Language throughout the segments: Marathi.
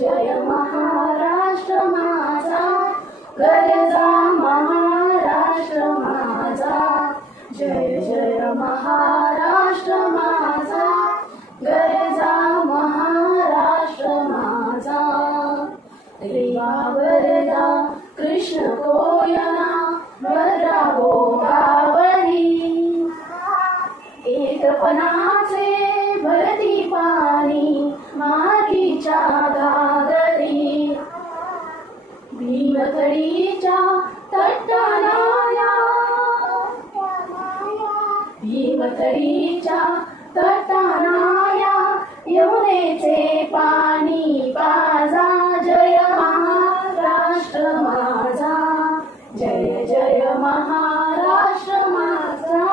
जय महाराष्ट्र माझा, गरजा महाराष्ट्र माझा, जय जय महाराष्ट्र माझा, गरजा महाराष्ट्र माझा. रेवा वरदा कृष्ण कोयना भद्रा गोदावरी, एकपणाचे भरती पाणी मातीच्या घागरी. भीमथडीच्या तटानाया, भीमथडीच्या तटानाया यमुनेचे पाणी पाजा. जय महाराष्ट्र माझा, जय जय महाराष्ट्र माझा,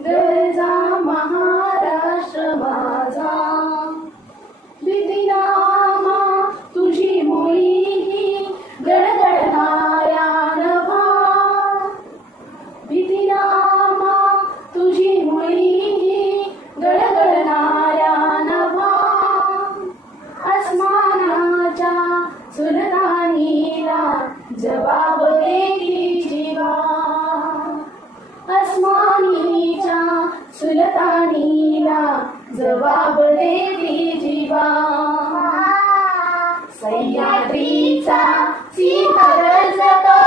गरजा महाराष्ट्र माझा. विधिनामा तुझी मुळी गडगडणाऱ्या नभा, विधिनामा तुझी मुळी गडगडणाऱ्या नभा. आसमानाच्या सुलतानीला जबाब देती जीवा, आसमानीच्या सुलतानीला जबाब देती जीवा. सह्याद्रीचा शिखर जतो,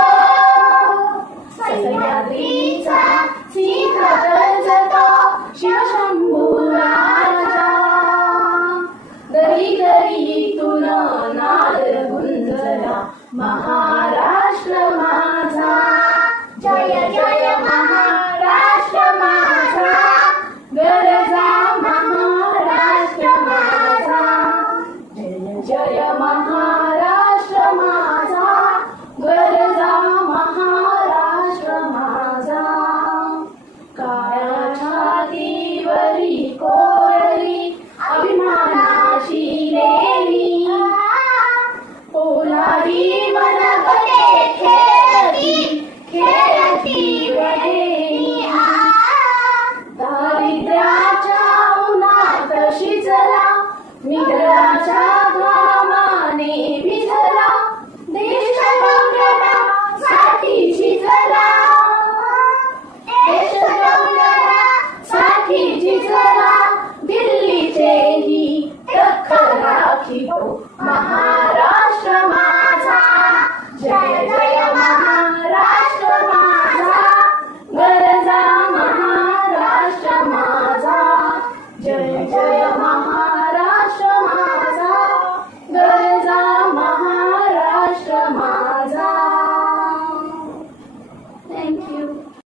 सह्याद्रीचा शिखर जतो शिवशंभू राजा. दरी दरीतून नाद गुंजला महाराष्ट्र माझा, जय जय महाराष्ट्र माझा, गरजा महाराष्ट्र माझा, जय जय महाराष्ट्र माझा, गरजा महाराष्ट्र माझा. काळ्या छातीवरी कोरली अभिमानाची लेणी, पोलादी मनगटे खेळती खेळती बहिणी. दारिद्र्याच्या उन्हात शिजला, निधनाच्या घामाने भिजला, देश साठी शिजला, देश साठी शिजला. दिल्लीचेही तख्त राखितो महाराष्ट्र माझा, जय जय